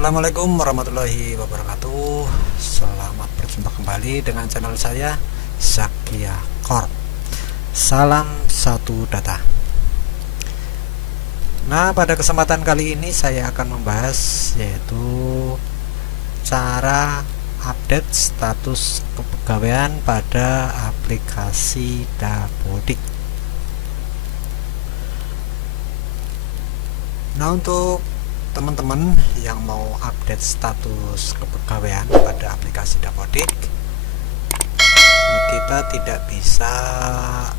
Assalamualaikum warahmatullahi wabarakatuh. Selamat berjumpa kembali dengan channel saya Zakia Corp. Salam satu data. Nah, pada kesempatan kali ini saya akan membahas yaitu cara update status kepegawaian pada aplikasi Dapodik. Nah, untuk teman-teman yang mau update status kepegawaian pada aplikasi Dapodik, kita tidak bisa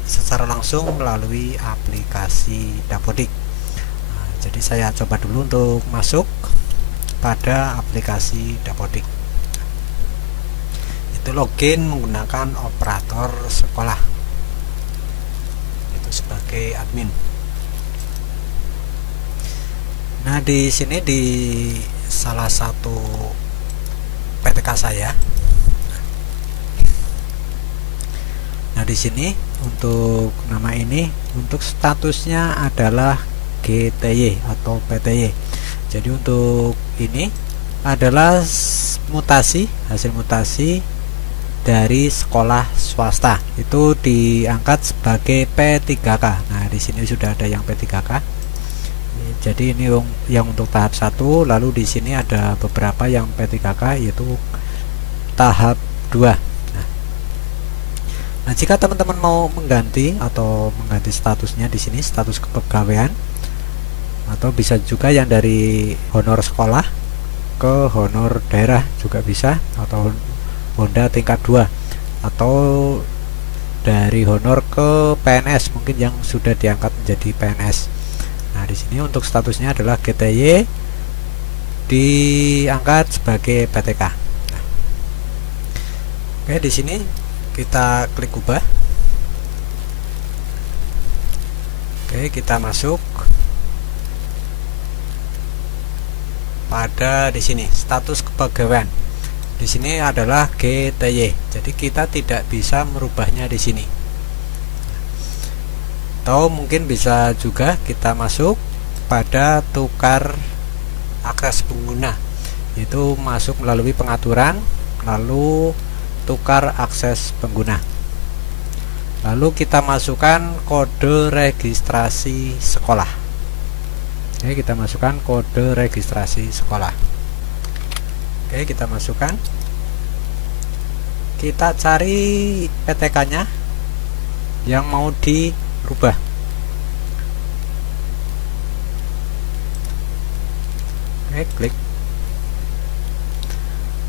secara langsung melalui aplikasi Dapodik. Nah, jadi saya coba dulu untuk masuk pada aplikasi Dapodik. Itu login menggunakan operator sekolah, itu sebagai admin. Nah, di sini di salah satu PTK saya. Nah, di sini untuk nama ini untuk statusnya adalah GTY atau PTY. Jadi untuk ini adalah hasil mutasi dari sekolah swasta. Itu diangkat sebagai P3K. Nah, di sini sudah ada yang P3K. Jadi ini yang untuk tahap 1, lalu di sini ada beberapa yang P3K yaitu tahap 2. Nah, jika teman-teman mau mengganti statusnya di sini status kepegawaian, atau bisa juga yang dari honor sekolah ke honor daerah juga bisa, atau Honda tingkat 2, atau dari honor ke PNS mungkin yang sudah diangkat menjadi PNS. Nah, di sini untuk statusnya adalah GTY diangkat sebagai PTK. Nah, oke, di sini kita klik ubah. Oke, kita masuk pada di sini status kepegawaian. Di sini adalah GTY. Jadi kita tidak bisa merubahnya di sini. Atau mungkin bisa juga kita masuk pada tukar akses pengguna, itu masuk melalui pengaturan, lalu tukar akses pengguna, lalu kita masukkan kode registrasi sekolah. Oke, kita masukkan kode registrasi sekolah. Oke, kita masukkan, kita cari PTK nya yang mau dirubah. Oke, klik.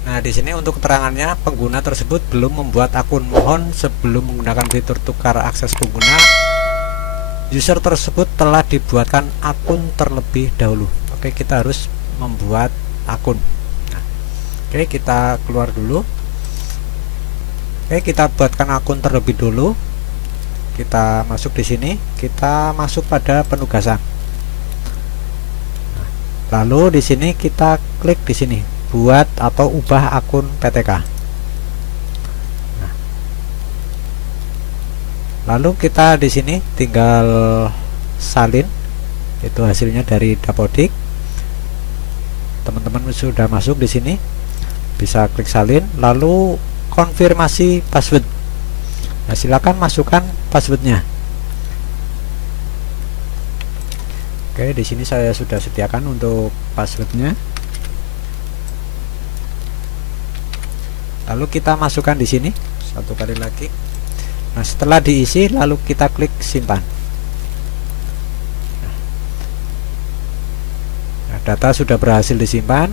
Nah, di sini untuk keterangannya, pengguna tersebut belum membuat akun. Mohon sebelum menggunakan fitur tukar akses pengguna, user tersebut telah dibuatkan akun terlebih dahulu. Oke, kita harus membuat akun. Nah, oke, kita keluar dulu. Oke, kita buatkan akun terlebih dulu. Kita masuk di sini, kita masuk pada penugasan. Nah, lalu di sini kita klik di sini, buat atau ubah akun PTK. Nah, lalu kita di sini tinggal salin, itu hasilnya dari Dapodik. Teman-teman sudah masuk di sini, bisa klik salin, lalu konfirmasi password. Nah, silakan masukkan passwordnya. Oke, di sini saya sudah sediakan untuk passwordnya. Lalu kita masukkan di sini satu kali lagi. Nah, setelah diisi, lalu kita klik simpan. Nah, data sudah berhasil disimpan.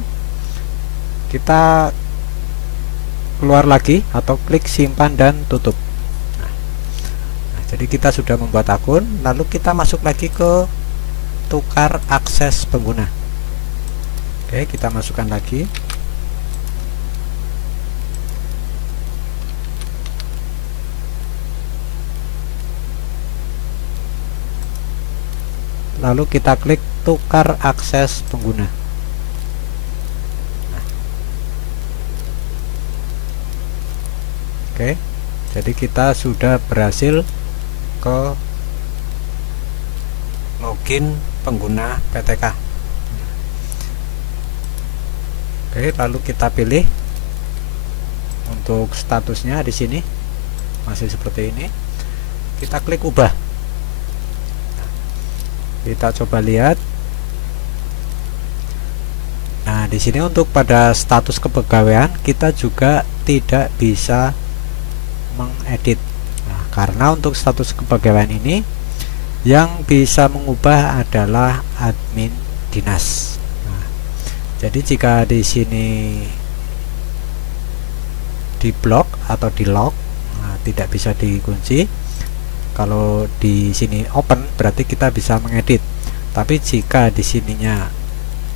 Kita keluar lagi atau klik simpan dan tutup. Jadi kita sudah membuat akun, lalu kita masuk lagi ke tukar akses pengguna. Oke, kita masukkan lagi. Lalu kita klik tukar akses pengguna. Oke, jadi kita sudah berhasil ke login pengguna PTK. Oke, lalu kita pilih untuk statusnya di sini masih seperti ini. Kita klik ubah. Kita coba lihat. Nah, di sini untuk pada status kepegawaian kita juga tidak bisa mengedit. Nah, karena untuk status kepegawaian ini yang bisa mengubah adalah admin dinas. Nah, jadi jika di sini di blok atau di lock, nah, tidak bisa dikunci. Kalau di sini open berarti kita bisa mengedit. Tapi jika di sininya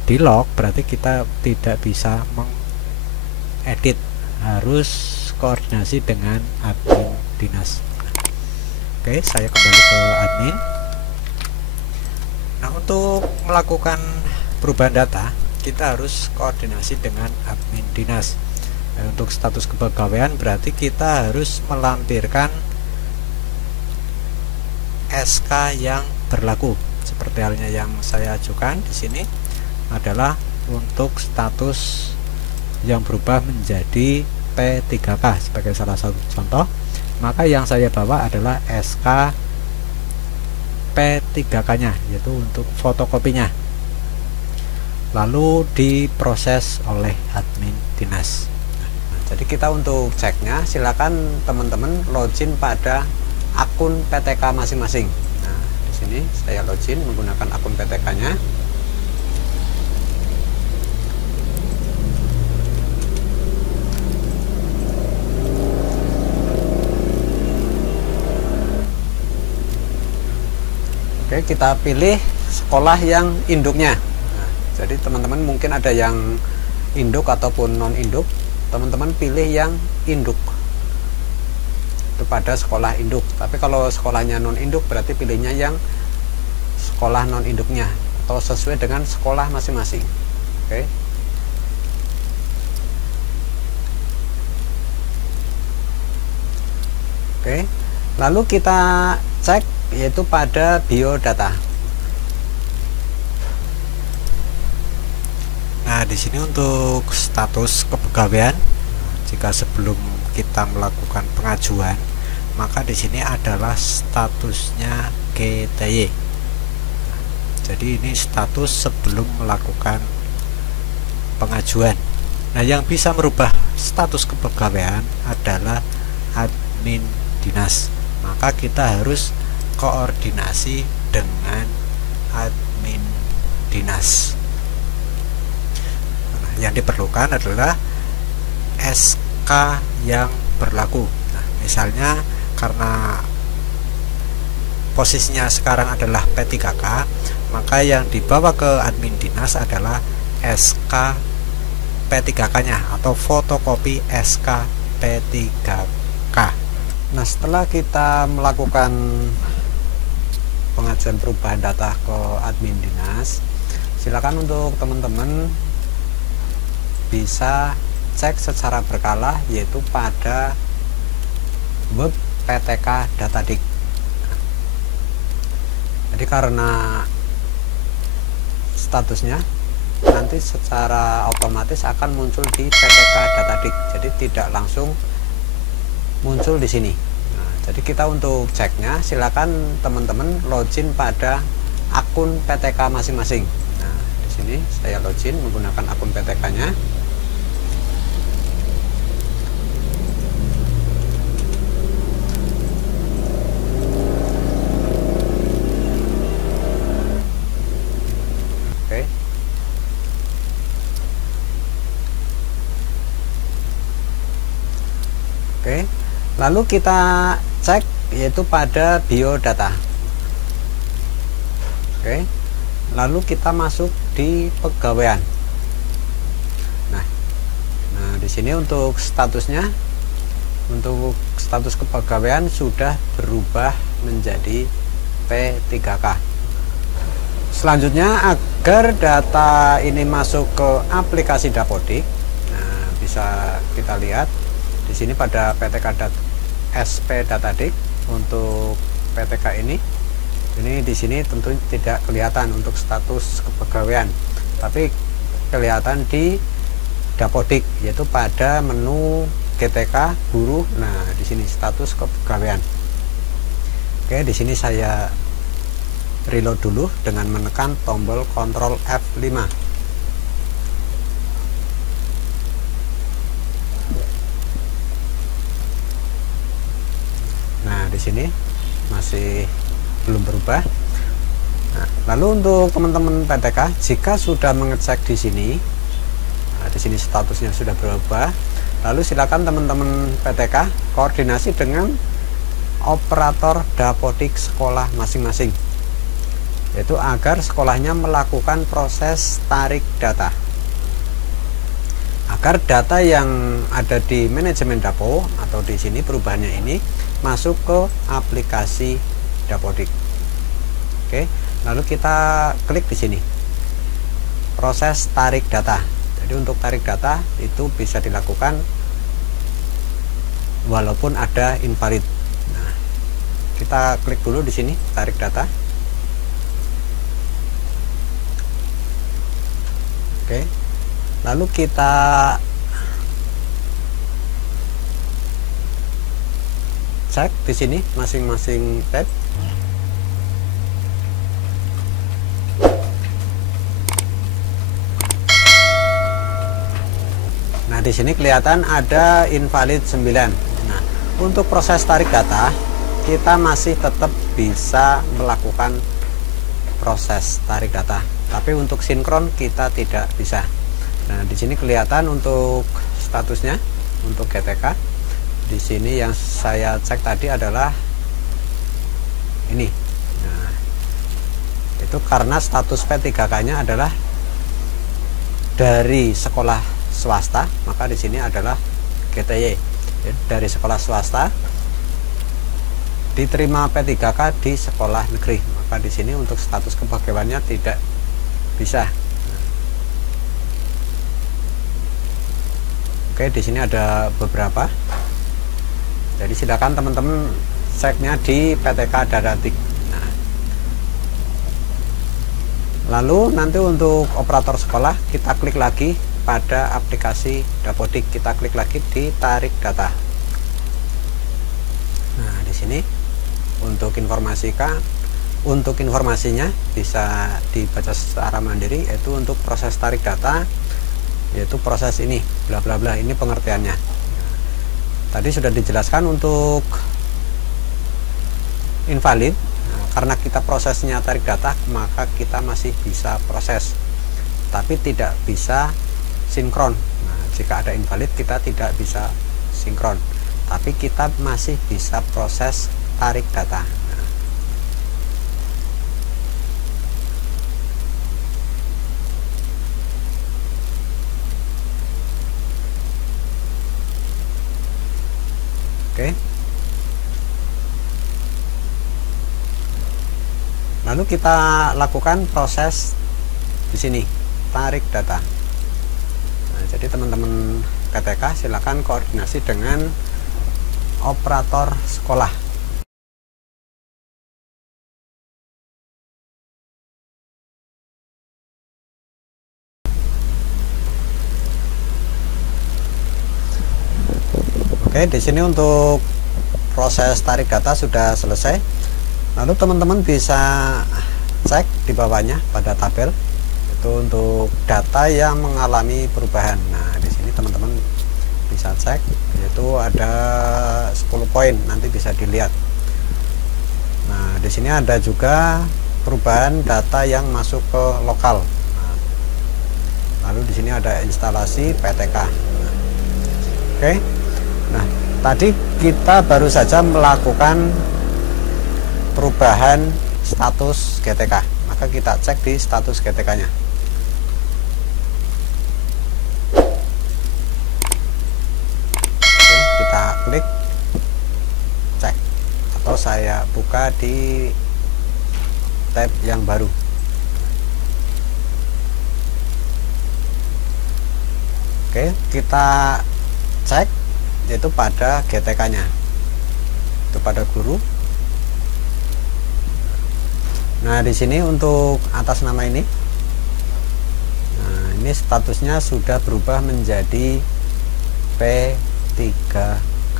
di lock berarti kita tidak bisa mengedit, harus koordinasi dengan admin dinas. Oke, saya kembali ke admin. Nah, untuk melakukan perubahan data kita harus koordinasi dengan admin dinas. Nah, untuk status kepegawaian berarti kita harus melampirkan SK yang berlaku. Seperti halnya yang saya ajukan di sini adalah untuk status yang berubah menjadi P3K sebagai salah satu contoh. Maka yang saya bawa adalah SK P3K-nya, yaitu untuk fotokopinya. Lalu diproses oleh admin dinas. Jadi kita untuk ceknya silakan teman-teman login pada akun PTK masing-masing. Nah, di sini saya login menggunakan akun PTK-nya. Oke, kita pilih sekolah yang induknya. Nah, jadi teman-teman mungkin ada yang induk ataupun non induk. Teman-teman pilih yang induk kepada sekolah induk. Tapi kalau sekolahnya non induk berarti pilihnya yang sekolah non induknya atau sesuai dengan sekolah masing-masing. Oke. Oke. Lalu kita cek yaitu pada biodata. Nah, di sini untuk status kepegawaian, jika sebelum kita melakukan pengajuan, maka di sini adalah statusnya GTY. Jadi ini status sebelum melakukan pengajuan. Nah, yang bisa merubah status kepegawaian adalah admin dinas. Maka kita harus koordinasi dengan admin dinas. Yang diperlukan adalah SK yang berlaku. Nah, misalnya karena posisinya sekarang adalah P3K, maka yang dibawa ke admin dinas adalah SK P3K-nya atau fotokopi SK P3K. Nah, setelah kita melakukan pengajuan perubahan data ke admin dinas, silakan untuk teman-teman bisa cek secara berkala yaitu pada web PTK Datadik. Jadi karena statusnya nanti secara otomatis akan muncul di PTK Datadik, jadi tidak langsung muncul di sini. Nah, jadi kita untuk ceknya silakan teman-teman login pada akun PTK masing-masing. Nah, di sini saya login menggunakan akun PTK-nya. Oke, lalu kita cek yaitu pada biodata. Oke, lalu kita masuk di pegawaian. Nah, di sini untuk statusnya, untuk status kepegawaian sudah berubah menjadi P3K. Selanjutnya, agar data ini masuk ke aplikasi Dapodik, nah, bisa kita lihat di sini pada PTK SP Datadik. Untuk PTK ini di sini tentu tidak kelihatan untuk status kepegawaian, tapi kelihatan di Dapodik, yaitu pada menu GTK guru. Nah, di sini status kepegawaian. Oke, di sini saya reload dulu dengan menekan tombol Ctrl F5. Nah, di sini masih belum berubah. Nah, lalu untuk teman-teman PTK, jika sudah mengecek di sini, nah, di sini statusnya sudah berubah, lalu silakan teman-teman PTK koordinasi dengan operator dapodik sekolah masing-masing, yaitu agar sekolahnya melakukan proses tarik data, agar data yang ada di manajemen Dapo atau di sini perubahannya ini masuk ke aplikasi Dapodik. Oke, lalu kita klik di sini proses tarik data. Jadi untuk tarik data itu bisa dilakukan walaupun ada invalid. Nah, kita klik dulu di sini tarik data. Oke, lalu kita cek di sini masing-masing tab. Nah, di sini kelihatan ada invalid 9. Nah, untuk proses tarik data kita masih tetap bisa melakukan proses tarik data, tapi untuk sinkron kita tidak bisa. Nah, di sini kelihatan untuk statusnya untuk GTK. Di sini yang saya cek tadi adalah ini. Nah, itu karena status P3K-nya adalah dari sekolah swasta, maka di sini adalah GTY. Dari sekolah swasta diterima P3K di sekolah negeri, maka di sini untuk status kepegawaiannya tidak bisa. Oke, di sini ada beberapa. Jadi silakan teman-teman ceknya di PTK Dapodik. Nah, lalu nanti untuk operator sekolah kita klik lagi pada aplikasi Dapodik, kita klik lagi di tarik data. Nah, di sini untuk informasinya bisa dibaca secara mandiri, yaitu untuk proses tarik data, yaitu proses ini bla bla bla, ini pengertiannya. Tadi sudah dijelaskan untuk invalid. Nah, karena kita prosesnya tarik data, maka kita masih bisa proses, tapi tidak bisa sinkron. Nah, jika ada invalid kita tidak bisa sinkron, tapi kita masih bisa proses tarik data. Nah, oke. Lalu kita lakukan proses di sini tarik data. Nah, jadi teman-teman PTK silakan koordinasi dengan operator sekolah. Oke, di sini untuk proses tarik data sudah selesai. Lalu teman-teman bisa cek di bawahnya pada tabel itu untuk data yang mengalami perubahan. Nah, di sini teman-teman bisa cek, yaitu ada 10 poin, nanti bisa dilihat. Nah, di sini ada juga perubahan data yang masuk ke lokal. Nah, lalu di sini ada instalasi PTK. Nah, oke. Nah, tadi kita baru saja melakukan perubahan status GTK, maka kita cek di status GTK-nya. Oke, kita klik cek, atau saya buka di tab yang baru. Oke, kita cek yaitu pada GTK-nya, itu pada guru. Nah, di sini untuk atas nama ini, nah ini statusnya sudah berubah menjadi P3K.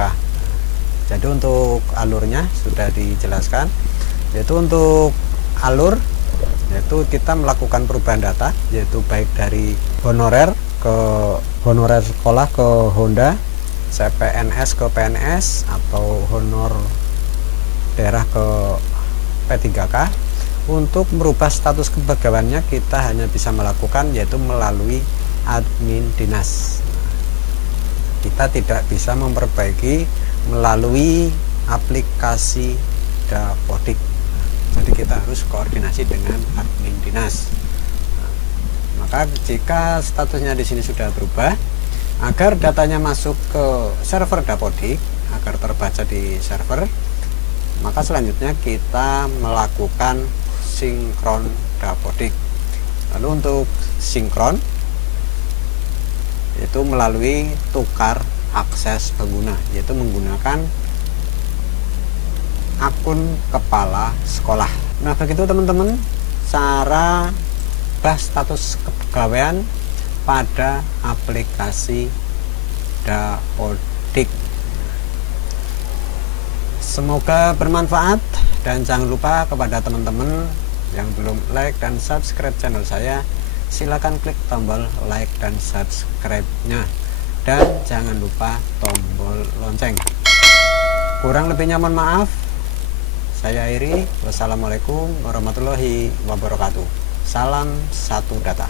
Jadi untuk alurnya sudah dijelaskan, yaitu untuk alur yaitu kita melakukan perubahan data, yaitu baik dari honorer ke honorer sekolah ke Honda, CPNS ke PNS, atau honor daerah ke P3K. Untuk merubah status kepegawaiannya kita hanya bisa melakukan yaitu melalui admin dinas. Kita tidak bisa memperbaiki melalui aplikasi Dapodik. Jadi kita harus koordinasi dengan admin dinas. Maka jika statusnya di sini sudah berubah, agar datanya masuk ke server Dapodik, agar terbaca di server, maka selanjutnya kita melakukan sinkron Dapodik. Lalu untuk sinkron itu melalui tukar akses pengguna, yaitu menggunakan akun kepala sekolah. Nah, begitu teman-teman cara bahas status kepegawaian pada aplikasi Dapodik. Semoga bermanfaat, dan jangan lupa kepada teman-teman yang belum like dan subscribe channel saya, silakan klik tombol like dan subscribe-nya, dan jangan lupa tombol lonceng. Kurang lebihnya mohon maaf. Saya Iri, wassalamualaikum warahmatullahi wabarakatuh. Salam satu data.